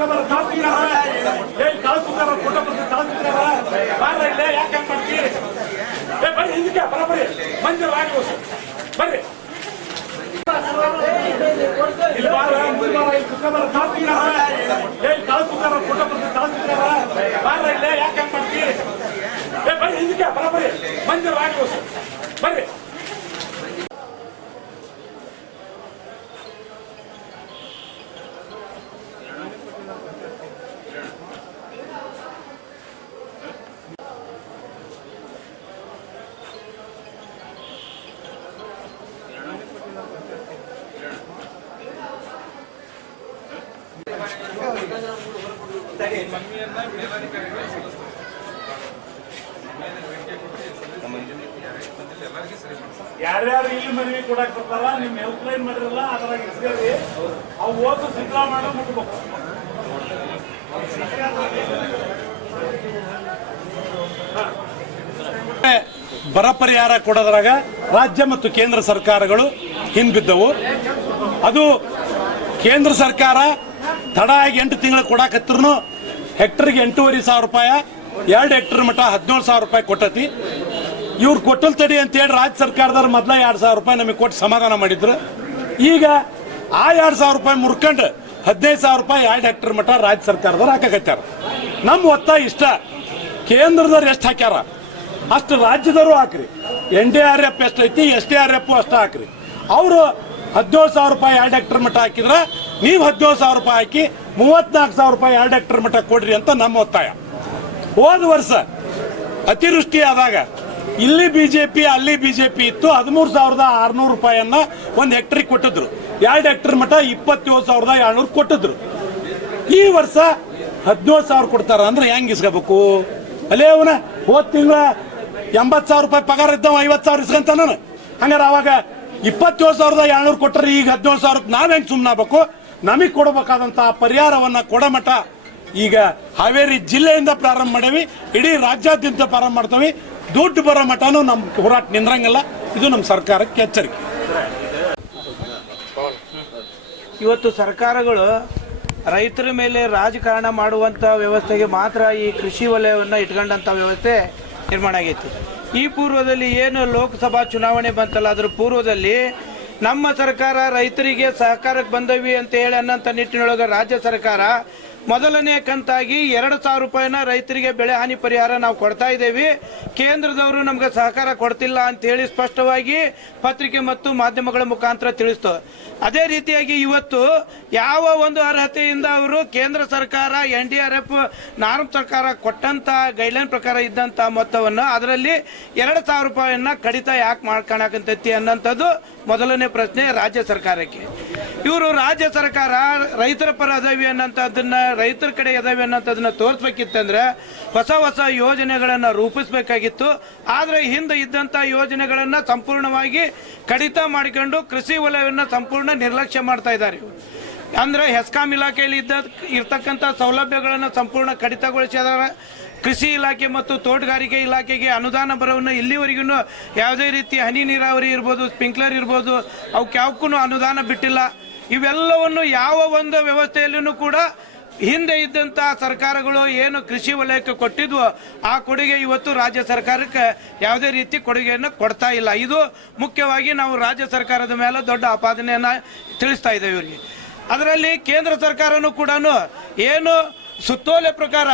ಕುತ್ಕೊಂಬರ ತಾಳ್ತಿದಾರ ಏ ತಾಳ್ತಿದಾರ ಫೋಟೋ ಬರ್ದು ತಾಳ್ತಿದಾರ ಬಾರ ಇಲ್ಲೇ ಯಾಕೆ ಹಂಗ್ ಮಾಡ್ತೀರಿ ಏ ಬರ್ರಿ ಹಿಂದಕ್ಕೆ ಬರಬರಿ ಮಂದಿರ ಆಗಿ ಹೋಸು ಬರ್ರಿ ಇಲ್ಲಿ ಬಾರ ಮುಂದೆ ಬಾರ ಇಲ್ಲಿ ಕುತ್ಕೊಂಬರ ತಾಳ್ತಿದಾರ ಏ ತಾಳ್ತಿದಾರ ಫೋಟೋ ಬರ್ದು ತಾಳ್ತಿದಾರ ಬಾರ ಇಲ್ಲೇ ಯಾಕೆ ಹಂಗ್ ಮಾಡ್ತೀರಿ ಏ ಬರ್ರಿ ಹಿಂದಕ್ಕೆ ಬರಬರಿ ಮಂದಿರ ಆಗಿ ಹೋಸು ಯಾರ್ಯಾರು ಇಲ್ಲಿ ಮನವಿ ಕೊಡಕ್ ಬರ್ತಾರ, ನಿಮ್ ಹೆಲ್ಪ್ ಲೈನ್ ಮಾಡಿರಲ್ಲ, ಅದ್ರಾಗ ಹೆಸರಿ ಅವು ಓದು ಸಿದ್ದರಾಮಯ್ಯ ಮುಟ್ಬೇಕು ಬರ ಪರಿಹಾರ ಕೊಡೋದ್ರಾಗ ರಾಜ್ಯ ಮತ್ತು ಕೇಂದ್ರ ಸರ್ಕಾರಗಳು ಹಿಂದಿದ್ದವು. ಅದು ಕೇಂದ್ರ ಸರ್ಕಾರ ತಡ ಆಗಿ ಎಂಟು ತಿಂಗಳು ಕೊಡಾಕತ್ತಿರ್ನು, ಹೆಕ್ಟರ್ಗೆ ಎಂಟೂವರೆ ಸಾವಿರ ರೂಪಾಯಿ, ಎರಡು ಹೆಕ್ಟರ್ ಮಟ್ಟ ಹದಿನೇಳು ಸಾವಿರ ರೂಪಾಯಿ ಕೊಟ್ಟತಿ. ಇವ್ರು ಕೊಟ್ಟಲ್ ತಡಿ ಅಂತೇಳಿ ರಾಜ್ಯ ಸರ್ಕಾರದವ್ರು ಮೊದಲ ಎರಡು ಸಾವಿರ ರೂಪಾಯಿ ನಮಗೆ ಕೊಟ್ಟು ಸಮಾಧಾನ ಮಾಡಿದ್ರು. ಈಗ ಆ ಎರಡು ಸಾವಿರ ರೂಪಾಯಿ ಮುರ್ಕೊಂಡು ಹದಿನೈದು ಸಾವಿರ ರೂಪಾಯಿ ಎರಡು ಹೆಕ್ಟರ್ ಮಟ್ಟ ರಾಜ್ಯ ಸರ್ಕಾರದವ್ರು ಹಾಕಕತ್ಯಾರ. ನಮ್ಮ ಒತ್ತ ಇಷ್ಟ. ಕೇಂದ್ರದವ್ರು ಎಷ್ಟು ಹಾಕ್ಯಾರ? ಅಷ್ಟು ರಾಜ್ಯದವರು ಹಾಕ್ರಿ. ಎನ್ ಡಿ ಆರ್ ಎಫ್ ಎಷ್ಟೈತಿ ಎಸ್ ಡಿ ಆರ್ ಎಫ್ ಅಷ್ಟು ಹಾಕ್ರಿ. ಅವರು ಹದಿನೇಳು ಸಾವಿರ ರೂಪಾಯಿ ಎರಡು ಹೆಕ್ಟರ್ ಮಟ್ಟ ಹಾಕಿದ್ರೆ ನೀವು ಹದಿನೇಳು ಸಾವಿರ ರೂಪಾಯಿ ಹಾಕಿ ಮೂವತ್ನಾಲ್ಕು ಸಾವಿರ ರೂಪಾಯಿ ಎರಡು ಹೆಕ್ಟರ್ ಮಟ್ಟ ಕೊಡ್ರಿ ಅಂತ ನಮ್ಮ ಒತ್ತಾಯ. ಹೋದ ವರ್ಷ ಅತಿವೃಷ್ಟಿ ಆದಾಗ ಇಲ್ಲಿ ಬಿಜೆಪಿ, ಅಲ್ಲಿ ಬಿಜೆಪಿ ಇತ್ತು. ಹದಿಮೂರು ಸಾವಿರದ ಆರ್ನೂರು ರೂಪಾಯಿಯನ್ನ ಒಂದು ಹೆಕ್ಟ್ರಿಗೆ ಕೊಟ್ಟಿದ್ರು. ಎರಡು ಹೆಕ್ಟರ್ ಮಟ್ಟ ಇಪ್ಪತ್ತೇಳು ಸಾವಿರದ ಏಳ್ನೂರು ಕೊಟ್ಟಿದ್ರು. ಈ ವರ್ಷ ಹದಿನೇಳು ಸಾವಿರ ಕೊಡ್ತಾರ ಅಂದ್ರೆ ಹೆಂಗೆ ಇಸ್ಕೋಬೇಕು? ಅಲ್ಲೇ ಅವನ ಹೋದ್ ತಿಂಗಳ ಎಂಬತ್ತು ಸಾವಿರ ರೂಪಾಯಿ ಪಗಾರ ಇದ್ದಾವ ಐವತ್ತು ಸಾವಿರ ಇಸ್ಕೊಂತ ನಾನು ಹಂಗಾರೆ ಅವಾಗ ಇಪ್ಪತ್ತೇಳು ಸಾವಿರದ ಏಳ್ನೂರು ಕೊಟ್ಟರೆ ಈಗ ಹದಿನೇಳು ಸಾವಿರಕ್ಕೆ ನಾವೇನು ಸುಮ್ಮನಾಗಬೇಕು ನಮಗೆ ಕೊಡಬೇಕಾದಂತಹ ಪರಿಹಾರವನ್ನ ಕೊಡಮಠ ಈಗ ಹಾವೇರಿ ಜಿಲ್ಲೆಯಿಂದ ಪ್ರಾರಂಭ ಮಾಡೇವಿ, ಇಡೀ ರಾಜ್ಯಾದ್ಯಂತ ಪ್ರಾರಂಭ ಮಾಡ್ತೇವೆ. ದುಡ್ಡು ಬರೋ ಮಠನೂ ನಮ್ಮ ಹೋರಾಟ ನಿಂದ್ರಂಗಿಲ್ಲ. ಇದು ನಮ್ಮ ಸರ್ಕಾರಕ್ಕೆ ಎಚ್ಚರಿಕೆ. ಇವತ್ತು ಸರ್ಕಾರಗಳು ರೈತರ ಮೇಲೆ ರಾಜಕಾರಣ ಮಾಡುವಂಥ ವ್ಯವಸ್ಥೆಗೆ ಮಾತ್ರ ಈ ಕೃಷಿ ವಲಯವನ್ನು ಇಟ್ಕೊಂಡಂಥ ವ್ಯವಸ್ಥೆ ನಿರ್ಮಾಣ ಆಗೈತಿ. ಈ ಪೂರ್ವದಲ್ಲಿ ಏನು ಲೋಕಸಭಾ ಚುನಾವಣೆ ಬಂತಲ್ಲ, ಅದರ ಪೂರ್ವದಲ್ಲಿ ನಮ್ಮ ಸರ್ಕಾರ ರೈತರಿಗೆ ಸಹಕಾರಕ್ಕೆ ಬಂದವಿ ಅಂತ ಹೇಳಿ ಅನ್ನೋಂಥ ನಿಟ್ಟಿನೊಳಗೆ ರಾಜ್ಯ ಸರ್ಕಾರ ಮೊದಲನೇ ಕಂತಾಗಿ ಎರಡು ಸಾವಿರ ರೂಪಾಯಿನ ರೈತರಿಗೆ ಬೆಳೆ ಹಾನಿ ಪರಿಹಾರ ನಾವು ಕೊಡ್ತಾ ಇದ್ದೇವೆ. ಕೇಂದ್ರದವರು ನಮಗೆ ಸಹಕಾರ ಕೊಡ್ತಿಲ್ಲ ಅಂತ ಹೇಳಿ ಸ್ಪಷ್ಟವಾಗಿ ಪತ್ರಿಕೆ ಮತ್ತು ಮಾಧ್ಯಮಗಳ ಮುಖಾಂತರ ತಿಳಿಸ್ತು. ಅದೇ ರೀತಿಯಾಗಿ ಇವತ್ತು ಯಾವ ಒಂದು ಅರ್ಹತೆಯಿಂದ ಅವರು ಕೇಂದ್ರ ಸರ್ಕಾರ, N D R F, norm ಸರ್ಕಾರ ಕೊಟ್ಟಂತ ಗೈಡ್ಲೈನ್ ಪ್ರಕಾರ ಇದ್ದಂತ ಮೊತ್ತವನ್ನು ಅದರಲ್ಲಿ ಎರಡು ಸಾವಿರ ರೂಪಾಯಿಯನ್ನ ಕಡಿತ ಯಾಕೆ ಮಾಡ್ಕೊಳಕಂತೈತಿ ಅನ್ನೋಂಥದ್ದು ಮೊದಲನೇ ಪ್ರಶ್ನೆ ರಾಜ್ಯ ಸರ್ಕಾರಕ್ಕೆ. ಇವರು ರಾಜ್ಯ ಸರ್ಕಾರ ರೈತರ ಪರ ಅದವಿ ಅನ್ನೋಂಥದ್ದನ್ನ ರೈತರ ಕಡೆ ಅದಾವಿ ಅನ್ನೋಂಥದ್ದನ್ನ ತೋರಿಸ್ಬೇಕಿತ್ತಂದ್ರೆ ಹೊಸ ಹೊಸ ಯೋಜನೆಗಳನ್ನ ರೂಪಿಸಬೇಕಾಗಿತ್ತು. ಆದ್ರೆ ಹಿಂದೆ ಇದ್ದಂತ ಯೋಜನೆಗಳನ್ನ ಸಂಪೂರ್ಣವಾಗಿ ಕಡಿತ ಮಾಡಿಕೊಂಡು ಕೃಷಿ ವಲಯವನ್ನ ಸಂಪೂರ್ಣ ನಿರ್ಲಕ್ಷ್ಯ ಮಾಡ್ತಾ ಇದ್ದಾರೆ. ಅಂದ್ರೆ ಹೆಸ್ಕಾಂ ಇಲಾಖೆಯಲ್ಲಿ ಇದ್ದ ಇರ್ತಕ್ಕಂಥ ಸೌಲಭ್ಯಗಳನ್ನು ಸಂಪೂರ್ಣ ಕಡಿತಗೊಳಿಸಿದಾರೆ ಕೃಷಿ ಇಲಾಖೆ ಮತ್ತು ತೋಟಗಾರಿಕೆ ಇಲಾಖೆಗೆ ಅನುದಾನ ಬರವನ್ನು ಇಲ್ಲಿವರೆಗೂ ಯಾವುದೇ ರೀತಿ ಹನಿ ನೀರಾವರಿ ಇರ್ಬೋದು ಸ್ಪ್ರಿಂಕ್ಲರ್ ಇರ್ಬೋದು ಅವಕ್ಕೆ ಯಾವಕ್ಕೂ ಅನುದಾನ ಬಿಟ್ಟಿಲ್ಲ. ಇವೆಲ್ಲವನ್ನು ಯಾವ ಒಂದು ವ್ಯವಸ್ಥೆಯಲ್ಲೂ ಕೂಡ ಹಿಂದೆ ಇದ್ದಂಥ ಸರ್ಕಾರಗಳು ಏನು ಕೃಷಿ ವಲಯಕ್ಕೆ ಕೊಟ್ಟಿದ್ವೋ ಆ ಕೊಡುಗೆ ಇವತ್ತು ರಾಜ್ಯ ಸರ್ಕಾರಕ್ಕೆ ಯಾವುದೇ ರೀತಿ ಕೊಡುಗೆಯನ್ನು ಕೊಡ್ತಾ ಇಲ್ಲ. ಇದು ಮುಖ್ಯವಾಗಿ ನಾವು ರಾಜ್ಯ ಸರ್ಕಾರದ ಮೇಲೆ ದೊಡ್ಡ ಆಪಾದನೆಯನ್ನು ತಿಳಿಸ್ತಾ ಇದ್ದೇವೆ ಇವರಿಗೆ. ಅದರಲ್ಲಿ ಕೇಂದ್ರ ಸರ್ಕಾರನೂ ಕೂಡ ಏನು ಸುತ್ತೋಲೆ ಪ್ರಕಾರ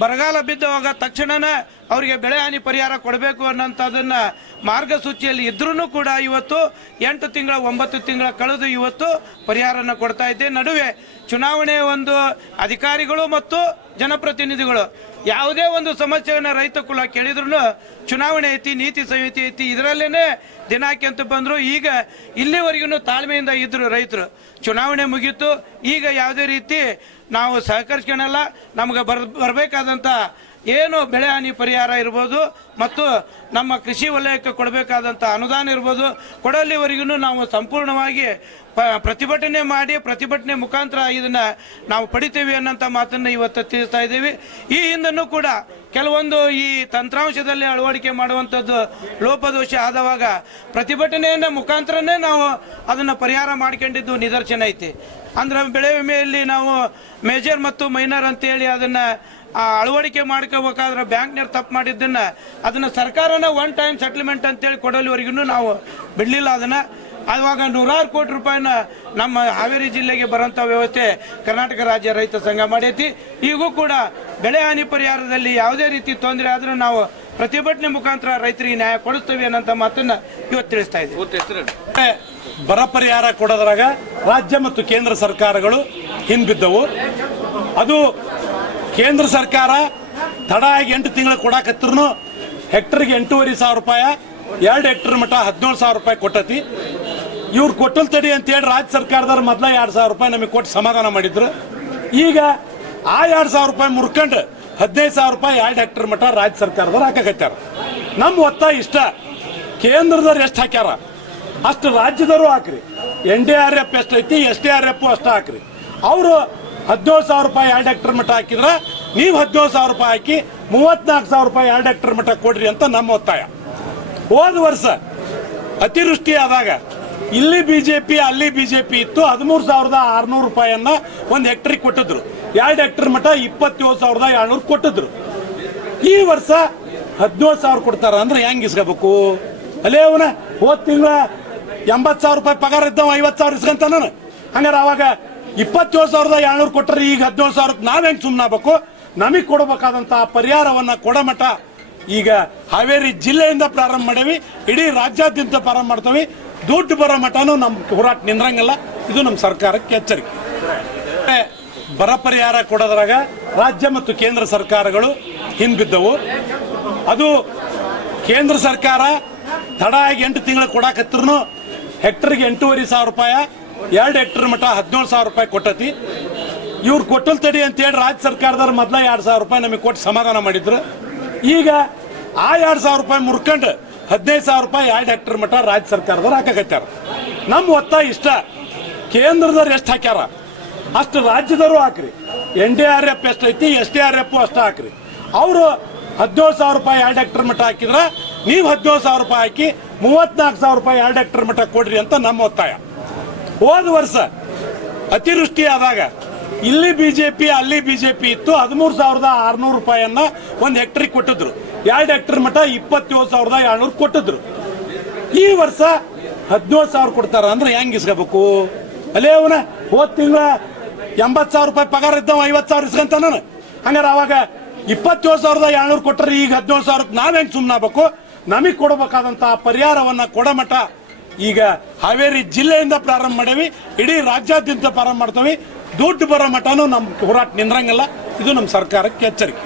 ಬರಗಾಲ ಬಿದ್ದವಾಗ ತಕ್ಷಣನೇ ಅವರಿಗೆ ಬೆಳೆ ಹಾನಿ ಪರಿಹಾರ ಕೊಡಬೇಕು ಅನ್ನೋಂಥದ್ದನ್ನ ಮಾರ್ಗಸೂಚಿಯಲ್ಲಿ ಇದ್ರೂ ಕೂಡ ಇವತ್ತು ಎಂಟು ತಿಂಗಳ, ಒಂಬತ್ತು ತಿಂಗಳ ಕಳೆದು ಇವತ್ತು ಪರಿಹಾರನ ಕೊಡ್ತಾ ಇದ್ದೆ ನಡುವೆ ಚುನಾವಣೆ ಒಂದು ಅಧಿಕಾರಿಗಳು ಮತ್ತು ಜನಪ್ರತಿನಿಧಿಗಳು ಯಾವುದೇ ಒಂದು ಸಮಸ್ಯೆಯನ್ನು ರೈತ ಕುಲ ಕೇಳಿದ್ರು ಚುನಾವಣೆ ಐತಿ, ನೀತಿ ಸಂಹಿತೆ ಐತಿ ಇದರಲ್ಲೇ ದಿನಾಂಕ ಅಂತ ಬಂದ್ರು. ಈಗ ಇಲ್ಲಿವರೆಗೂ ತಾಳ್ಮೆಯಿಂದ ಇದ್ದರು ರೈತರು. ಚುನಾವಣೆ ಮುಗೀತು. ಈಗ ಯಾವುದೇ ರೀತಿ ನಾವು ಸಹಕರಿಸ್ಕೊಳಲ್ಲ ನಮಗೆ ಬರ್ ಬರಬೇಕಾದಂಥ ಏನು ಬೆಳೆ ಹಾನಿ ಪರಿಹಾರ ಇರ್ಬೋದು ಮತ್ತು ನಮ್ಮ ಕೃಷಿ ವಲಯಕ್ಕೆ ಕೊಡಬೇಕಾದಂಥ ಅನುದಾನ ಇರ್ಬೋದು ಕೊಡಲಿವರೆಗೂ ನಾವು ಸಂಪೂರ್ಣವಾಗಿ ಪ, ಪ್ರತಿಭಟನೆ ಮಾಡಿ, ಪ್ರತಿಭಟನೆ ಮುಖಾಂತರ ಇದನ್ನು ನಾವು ಪಡಿತೀವಿ ಅನ್ನೋಂಥ ಮಾತನ್ನು ಇವತ್ತು ತಿಳಿಸ್ತಾ ಇದ್ದೀವಿ. ಈ ಹಿಂದನೂ ಕೂಡ ಕೆಲವೊಂದು ಈ ತಂತ್ರಾಂಶದಲ್ಲಿ ಅಳವಡಿಕೆ ಮಾಡುವಂಥದ್ದು ಲೋಪದೋಷ ಆದವಾಗ ಪ್ರತಿಭಟನೆಯನ್ನ ಮುಖಾಂತರನೇ ನಾವು ಅದನ್ನು ಪರಿಹಾರ ಮಾಡ್ಕೊಂಡಿದ್ದು ನಿದರ್ಶನ ಐತಿ. ಅಂದ್ರೆ ಬೆಳೆ ವಿಮೆಯಲ್ಲಿ ನಾವು ಮೇಜರ್ ಮತ್ತು ಮೈನರ್ ಅಂತೇಳಿ ಅದನ್ನ ಆ, ಅಳವಡಿಕೆ ಮಾಡ್ಕೋಬೇಕಾದ್ರೆ ಬ್ಯಾಂಕ್ನವ್ರು ತಪ್ಪು ಮಾಡಿದ್ದನ್ನ ಅದನ್ನ ಸರ್ಕಾರನ ಒನ್ ಟೈಮ್ ಸೆಟ್ಲ್ಮೆಂಟ್ ಅಂತೇಳಿ ಕೊಡಲಿವರೆಗೂ ನಾವು ಬಿಡಲಿಲ್ಲ ಅದನ್ನ. ಆವಾಗ ನೂರಾರು ಕೋಟಿ ರೂಪಾಯಿನ ನಮ್ಮ ಹಾವೇರಿ ಜಿಲ್ಲೆಗೆ ಬರೋಂಥ ವ್ಯವಸ್ಥೆ ಕರ್ನಾಟಕ ರಾಜ್ಯ ರೈತ ಸಂಘ ಮಾಡೈತಿ. ಈಗೂ ಕೂಡ ಬೆಳೆ ಹಾನಿ ಪರಿಹಾರದಲ್ಲಿ ಯಾವುದೇ ರೀತಿ ತೊಂದರೆ ಆದರೂ ನಾವು ಪ್ರತಿಭಟನೆ ಮುಖಾಂತರ ರೈತರಿಗೆ ನ್ಯಾಯ ಕೊಡಿಸ್ತೇವೆ ಅನ್ನೋ ಮಾತನ್ನ ಇವತ್ತು ತಿಳಿಸ್ತಾ ಇದ್ದೀವಿ. ಬರ ಪರಿಹಾರ ಕೊಡೋದ್ರಾಗ ರಾಜ್ಯ ಮತ್ತು ಕೇಂದ್ರ ಸರ್ಕಾರಗಳು ಹಿಂದಿದ್ದವು ಅದು ಕೇಂದ್ರ ಸರ್ಕಾರ ತಡ ಆಗಿ ಎಂಟು ತಿಂಗಳು ಕೊಡಾಕತ್ರೂ ಹೆಕ್ಟರ್ಗೆ ಎಂಟೂವರೆ ಸಾವಿರ ರೂಪಾಯಿ ಎರಡು ಹೆಕ್ಟರ್ ಮಟ್ಟ ಹದಿನೇಳು ಸಾವಿರ ರೂಪಾಯಿ ಕೊಟ್ಟತಿ. ಇವ್ರು ಕೊಟ್ಟಲ್ ತಡಿ ಅಂತೇಳಿ ರಾಜ್ಯ ಸರ್ಕಾರದವ್ರು ಮೊದಲ ಎರಡು ಸಾವಿರ ರೂಪಾಯಿ ನಮಗೆ ಕೊಟ್ಟು ಸಮಾಧಾನ ಮಾಡಿದ್ರು. ಈಗ ಆ ಎರಡು ಸಾವಿರ ರೂಪಾಯಿ ಮುರ್ಕೊಂಡು ಹದಿನೈದು ಸಾವಿರ ರೂಪಾಯಿ ಎರಡು ಹೆಕ್ಟರ್ ಮಟ್ಟ ರಾಜ್ಯ ಸರ್ಕಾರದವ್ರು ಹಾಕಕತ್ಯಾರ. ನಮ್ಮ ಒತ್ತಾಯ ಇಷ್ಟ. ಕೇಂದ್ರದವ್ರು ಎಷ್ಟು ಹಾಕ್ಯಾರ? ಅಷ್ಟು ರಾಜ್ಯದವರು ಹಾಕ್ರಿ. ಎನ್ ಡಿ ಆರ್ ಎಫ್ ಎಷ್ಟು ಐತಿ, ಎಸ್ ಡಿ ಆರ್ ಎಫ್ ಅಷ್ಟು ಹಾಕ್ರಿ. ಅವರು ಹದಿನೇಳು ಸಾವಿರ ರೂಪಾಯಿ ಎರಡು ಹೆಕ್ಟರ್ ಮಟ್ಟ ಹಾಕಿದ್ರ ನೀವು ಹದಿನೇಳು ಸಾವಿರ ರೂಪಾಯಿ ಹಾಕಿ ಮೂವತ್ನಾಲ್ಕು ಸಾವಿರ ರೂಪಾಯಿ ಎರಡು ಹೆಕ್ಟರ್ ಮಟ್ಟ ಕೊಡ್ರಿ ಅಂತ ನಮ್ಮ ಒತ್ತಾಯ. ಹೋದ ವರ್ಷ ಅತಿವೃಷ್ಟಿ ಆದಾಗ ಇಲ್ಲಿ ಬಿಜೆಪಿ, ಅಲ್ಲಿ ಬಿಜೆಪಿ ಇತ್ತು, ಹದಿಮೂರು ಸಾವಿರದ ಆರುನೂರು ರೂಪಾಯಿಯನ್ನ ಒಂದು ಹೆಕ್ಟ್ರಿಗೆ ಕೊಟ್ಟಿದ್ರು. ಎರಡು ಹೆಕ್ಟರ್ ಮಠ ಇಪ್ಪತ್ತೇಳು ಸಾವಿರದ ಏಳ್ನೂರು ಕೊಟ್ಟಿದ್ರು. ಈ ವರ್ಷ ಹದಿನೇಳು ಸಾವಿರ ಕೊಡ್ತಾರ ಅಂದ್ರೆ ಹೆಂಗ್ ಇಸ್ಕೋಬೇಕು? ಅಲ್ಲೇ ಅವನ ಹೋದ್ ತಿಂಗಳ ಎಂಬತ್ತು ಸಾವಿರ ರೂಪಾಯಿ ಪಗಾರ ಇದ್ದವ, ಐವತ್ತು ಸಾವಿರ ಇಸ್ಕಂತ ನಾನು ಹಂಗಾರೆ ಅವಾಗ ಇಪ್ಪತ್ತೇಳು ಸಾವಿರದ ಏಳ್ನೂರು ಕೊಟ್ಟರೆ ಈಗ ಹದಿನೇಳು ಸಾವಿರಕ್ಕೆ ನಾವ್ ಹೆಂಗ್ ಸುಮ್ಮನಾಗಬೇಕು ನಮಗೆ ಕೊಡಬೇಕಾದಂತ ಪರಿಹಾರವನ್ನ ಕೊಡಮಠ ಈಗ ಹಾವೇರಿ ಜಿಲ್ಲೆಯಿಂದ ಪ್ರಾರಂಭ ಮಾಡೇವಿ, ಇಡೀ ರಾಜ್ಯಾದ್ಯಂತ ಪ್ರಾರಂಭ ಮಾಡ್ತೇವೆ. ದುಡ್ಡು ಬರೋ ಮಠನೂ ನಮ್ಮ ಹೋರಾಟ ನಿಂದ್ರಂಗಿಲ್ಲ. ಇದು ನಮ್ಮ ಸರ್ಕಾರಕ್ಕೆ ಎಚ್ಚರಿಕೆ. ಬರ ಪರಿಹಾರ ಕೊಡೋದ್ರಾಗ ರಾಜ್ಯ ಮತ್ತು ಕೇಂದ್ರ ಸರ್ಕಾರಗಳು ಹಿಂದಿದ್ದವು ಅದು ಕೇಂದ್ರ ಸರ್ಕಾರ ತಡ ಆಗಿ ಎಂಟು ತಿಂಗಳು ಕೊಡಾಕತ್ರೂ ಹೆಕ್ಟರ್ಗೆ ಎಂಟೂವರೆ ಸಾವಿರ ರೂಪಾಯಿ, ಎರಡು ಹೆಕ್ಟರ್ ಮಟ್ಟ ಹದಿನೇಳು ಸಾವಿರ ರೂಪಾಯಿ ಕೊಟ್ಟತಿ. ಇವ್ರು ಕೊಟ್ಟಲ್ ತಡಿ ಅಂತೇಳಿ ರಾಜ್ಯ ಸರ್ಕಾರದವ್ರು ಮೊದಲ ಎರಡು ಸಾವಿರ ರೂಪಾಯಿ ನಮಗೆ ಕೊಟ್ಟು ಸಮಾಧಾನ ಮಾಡಿದ್ರು. ಈಗ ಆ ಎರಡು ಸಾವಿರ ರೂಪಾಯಿ ಮುರ್ಕೊಂಡು ಹದಿನೈದು ಸಾವಿರ ರೂಪಾಯಿ ಎರಡು ಹೆಕ್ಟರ್ ಮಟ್ಟ ರಾಜ್ಯ ಸರ್ಕಾರದವ್ರು ಹಾಕಕತ್ಯಾರ. ನಮ್ಮ ಒತ್ತಾಯ ಇಷ್ಟ. ಕೇಂದ್ರದವ್ರು ಎಷ್ಟು ಹಾಕ್ಯಾರ? ಅಷ್ಟು ರಾಜ್ಯದವರು ಹಾಕ್ರಿ. ಎನ್ ಡಿ ಆರ್ ಎಫ್ ಎಷ್ಟು ಐತಿ ಎಸ್ ಡಿ ಆರ್ ಎಫ್ ಅಷ್ಟು ಹಾಕ್ರಿ. ಅವರು ಹದಿನೇಳು ಸಾವಿರ ರೂಪಾಯಿ ಎರಡು ಹೆಕ್ಟರ್ ಮಟ್ಟ ಹಾಕಿದ್ರೆ, ನೀವು ಹದಿನೇಳು ಸಾವಿರ ರೂಪಾಯಿ ಹಾಕಿ ಮೂವತ್ನಾಲ್ಕು ಸಾವಿರ ರೂಪಾಯಿ ಎರಡು ಹೆಕ್ಟರ್ ಮಟ್ಟ ಕೊಡ್ರಿ ಅಂತ ನಮ್ಮ ಒತ್ತಾಯ. ಹೋದ ವರ್ಷ ಅತಿವೃಷ್ಟಿ ಆದಾಗ ಇಲ್ಲಿ ಬಿಜೆಪಿ, ಅಲ್ಲಿ ಬಿಜೆಪಿ ಇತ್ತು, ಹದಿಮೂರು ಸಾವಿರದ ಆರ್ನೂರು ರೂಪಾಯಿಯನ್ನ ಒಂದು ಹೆಕ್ಟ್ರಿಗೆ ಕೊಟ್ಟಿದ್ರು. ಎರಡು ಹೆಕ್ಟರ್ ಮಟ್ಟ ಇಪ್ಪತ್ತೇಳು ಸಾವಿರದ ಏಳ್ನೂರು ಕೊಟ್ಟಿದ್ರು. ಈ ವರ್ಷ ಹದಿನೇಳು ಸಾವಿರ ಕೊಡ್ತಾರ ಅಂದ್ರೆ ಹೆಂಗ್ ಇಸ್ಕೋಬೇಕು? ಅಲ್ಲೇ ಅವನ ಹೋದ್ ತಿಂಗಳ ಎಂಬತ್ತು ಸಾವಿರ ರೂಪಾಯಿ ಪಗಾರ ಇದ್ದವ, ಐವತ್ತು ಸಾವಿರ ಇಸ್ಕಂತ ಹಂಗಾರ ಅವಾಗ ಇಪ್ಪತ್ತೇಳು ಸಾವಿರದ ಏಳ್ನೂರು ಕೊಟ್ಟರೆ ಈಗ ಹದಿನೇಳು ಸಾವಿರಕ್ಕೆ ನಾವ್ ಹೆಂಗ್ ಸುಮ್ಮನಾಗಬೇಕು ನಮಗೆ ಕೊಡಬೇಕಾದಂತ ಪರಿಹಾರವನ್ನ ಕೊಡಮಠ ಈಗ ಹಾವೇರಿ ಜಿಲ್ಲೆಯಿಂದ ಪ್ರಾರಂಭ ಮಾಡೇವಿ, ಇಡೀ ರಾಜ್ಯಾದ್ಯಂತ ಪ್ರಾರಂಭ ಮಾಡ್ತೇವೆ. ದುಡ್ಡು ಬರೋ ಮಠನೂ ನಮ್ಮ ಹೋರಾಟ ನಿಂದ್ರಂಗಿಲ್ಲ. ಇದು ನಮ್ಮ ಸರ್ಕಾರಕ್ಕೆ ಎಚ್ಚರಿಕೆ.